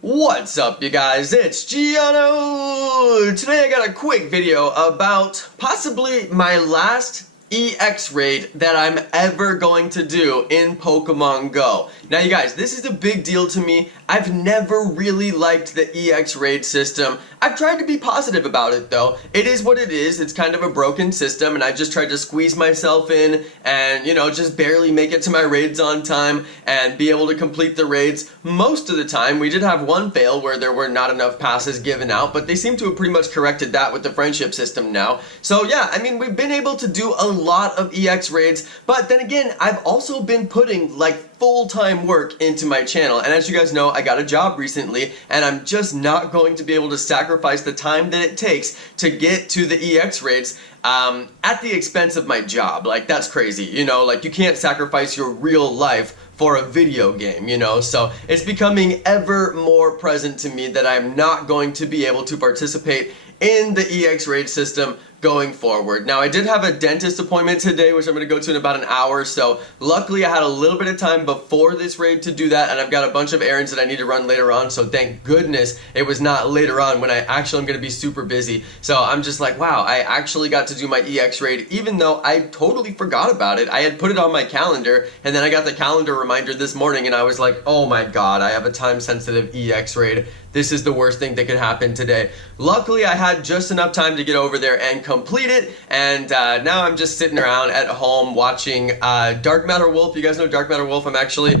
What's up, you guys? It's Jonno! Today I got a quick video about possibly my last EX raid that I'm ever going to do in Pokemon Go. Now you guys, this is a big deal to me. I've never really liked the EX raid system. I've tried to be positive about it though. It is what it is. It's kind of a broken system and I just tried to squeeze myself in and, you know, just barely make it to my raids on time and be able to complete the raids. Most of the time, we did have one fail where there were not enough passes given out, but they seem to have pretty much corrected that with the friendship system now. So yeah, I mean, we've been able to do a lot of EX raids, but then again, I've also been putting like full-time work into my channel, and as you guys know, I got a job recently and I'm just not going to be able to sacrifice the time that it takes to get to the EX raids at the expense of my job. Like, that's crazy, you know, like you can't sacrifice your real life for a video game, you know, so it's becoming ever more present to me that I'm not going to be able to participate in the EX raid system going forward. Now, I did have a dentist appointment today, which I'm going to go to in about an hour, so luckily I had a little bit of time before this raid to do that, and I've got a bunch of errands that I need to run later on, so thank goodness it was not later on when I actually am going to be super busy. So I'm just like, wow, I actually got to do my EX raid, even though I totally forgot about it. I had put it on my calendar, and then I got the calendar reminder this morning, and I was like, oh my god, I have a time-sensitive EX raid. This is the worst thing that could happen today. Luckily, I had just enough time to get over there and complete it, and now I'm just sitting around at home watching Dark Matter Wolf. You guys know Dark Matter Wolf? I'm actually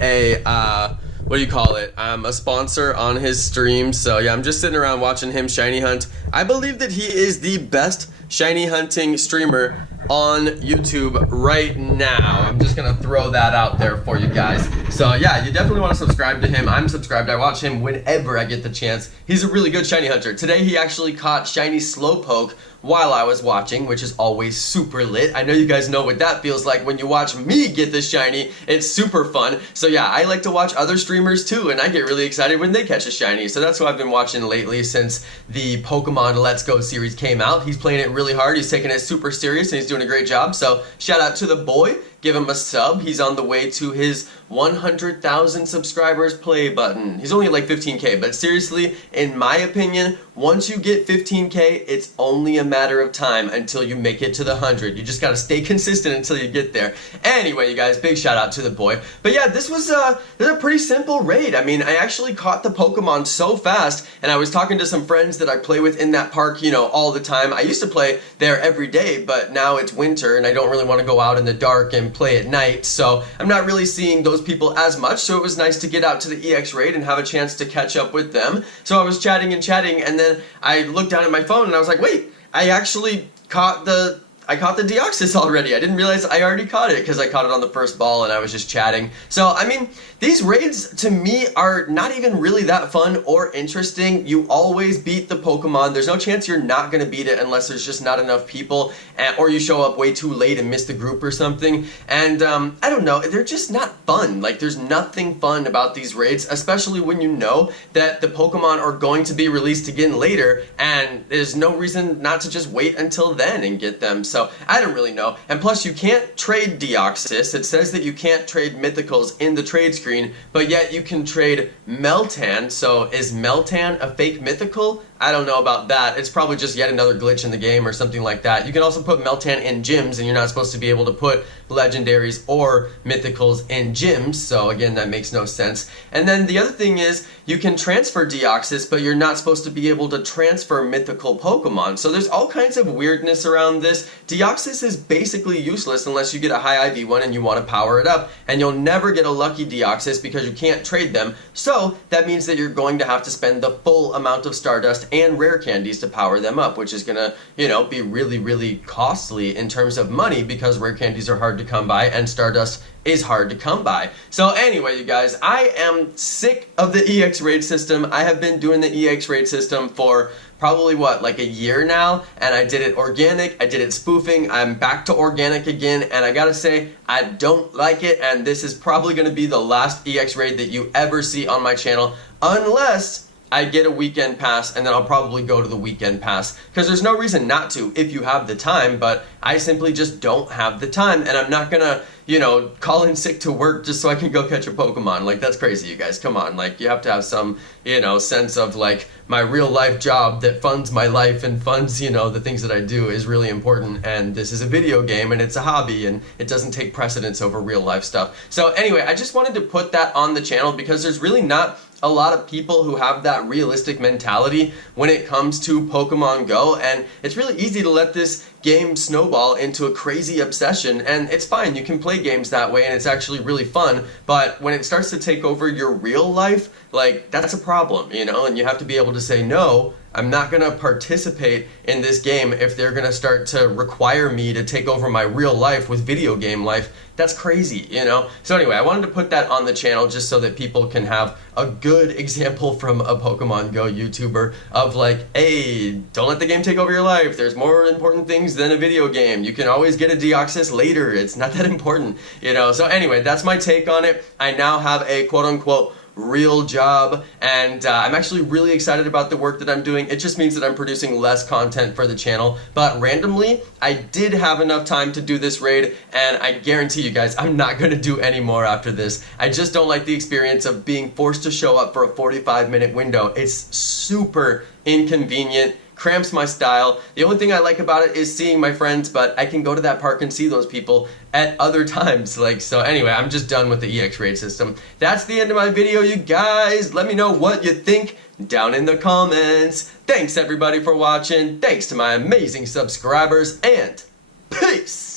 a what do you call it? I'm a sponsor on his stream, so yeah, I'm just sitting around watching him shiny hunt. I believe that he is the best shiny hunting streamer on YouTube right now. I'm just gonna throw that out there for you guys. So yeah, you definitely want to subscribe to him. I'm subscribed. I watch him whenever I get the chance. He's a really good shiny hunter. Today he actually caught shiny Slowpoke while I was watching, which is always super lit. I know you guys know what that feels like when you watch me get this shiny. It's super fun. So yeah, I like to watch other streamers too, and I get really excited when they catch a shiny. So that's what I've been watching lately since the Pokemon Let's Go series came out. He's playing it really hard. He's taking it super serious and he's doing a great job. So shout out to the boy. Give him a sub. He's on the way to his 100,000 subscribers play button. He's only like 15K, but seriously, in my opinion, once you get 15K, it's only a matter of time until you make it to the 100. You just gotta stay consistent until you get there. Anyway, you guys, big shout out to the boy. But yeah, this was a pretty simple raid. I mean, I actually caught the Pokemon so fast, and I was talking to some friends that I play with in that park, you know, all the time. I used to play there every day, but now it's winter, and I don't really want to go out in the dark and play at night, so I'm not really seeing those people as much, so it was nice to get out to the EX raid and have a chance to catch up with them. So I was chatting and chatting, and then I looked down at my phone and I was like, wait, I actually caught the Deoxys already. I didn't realize I already caught it because I caught it on the first ball and I was just chatting. So, I mean, these raids to me are not even really that fun or interesting. You always beat the Pokemon. There's no chance you're not going to beat it unless there's just not enough people or you show up way too late and miss the group or something. And I don't know, they're just not fun. Like, there's nothing fun about these raids, especially when you know that the Pokemon are going to be released again later and there's no reason not to just wait until then and get them. So I don't really know. And plus, you can't trade Deoxys. It says that you can't trade Mythicals in the trade screen, but yet you can trade Meltan. So is Meltan a fake Mythical? I don't know about that. It's probably just yet another glitch in the game or something like that. You can also put Meltan in gyms, and you're not supposed to be able to put legendaries or mythicals in gyms, so again, that makes no sense. And then the other thing is, you can transfer Deoxys, but you're not supposed to be able to transfer mythical Pokemon. So there's all kinds of weirdness around this. Deoxys is basically useless unless you get a high IV one and you want to power it up, and you'll never get a lucky Deoxys because you can't trade them. So that means that you're going to have to spend the full amount of Stardust and rare candies to power them up, which is gonna, you know, be really, really costly in terms of money because rare candies are hard to come by and Stardust is hard to come by. So anyway, you guys, I am sick of the EX raid system. I have been doing the EX raid system for probably like a year now, and I did it organic, I did it spoofing, I'm back to organic again, and I gotta say, I don't like it, and this is probably gonna be the last EX raid that you ever see on my channel, unless I get a weekend pass and then I'll probably go to the weekend pass, because there's no reason not to if you have the time, but I simply just don't have the time, and I'm not gonna, you know, call in sick to work just so I can go catch a Pokemon. Like, that's crazy, you guys. Come on. Like, you have to have some, you know, sense of, like, my real life job that funds my life and funds, you know, the things that I do is really important, and this is a video game and it's a hobby and it doesn't take precedence over real life stuff. So anyway, I just wanted to put that on the channel because there's really not a lot of people who have that realistic mentality when it comes to Pokemon Go, and it's really easy to let this game snowball into a crazy obsession, and it's fine, you can play games that way and it's actually really fun, but when it starts to take over your real life, like, that's a problem, you know, and you have to be able to say, no, I'm not going to participate in this game if they're going to start to require me to take over my real life with video game life. That's crazy, you know? So anyway, I wanted to put that on the channel just so that people can have a good example from a Pokemon Go YouTuber of like, hey, don't let the game take over your life. There's more important things than a video game. You can always get a Deoxys later. It's not that important, you know? So anyway, that's my take on it. I now have a quote-unquote real job, and I'm actually really excited about the work that I'm doing. It just means that I'm producing less content for the channel, but randomly I did have enough time to do this raid, and I guarantee you guys I'm not going to do any more after this. I just don't like the experience of being forced to show up for a 45-minute window. It's super inconvenient, cramps my style. The only thing I like about it is seeing my friends, but I can go to that park and see those people at other times. Like, so anyway, I'm just done with the EX raid system. That's the end of my video, you guys. Let me know what you think down in the comments. Thanks everybody for watching. Thanks to my amazing subscribers, and peace!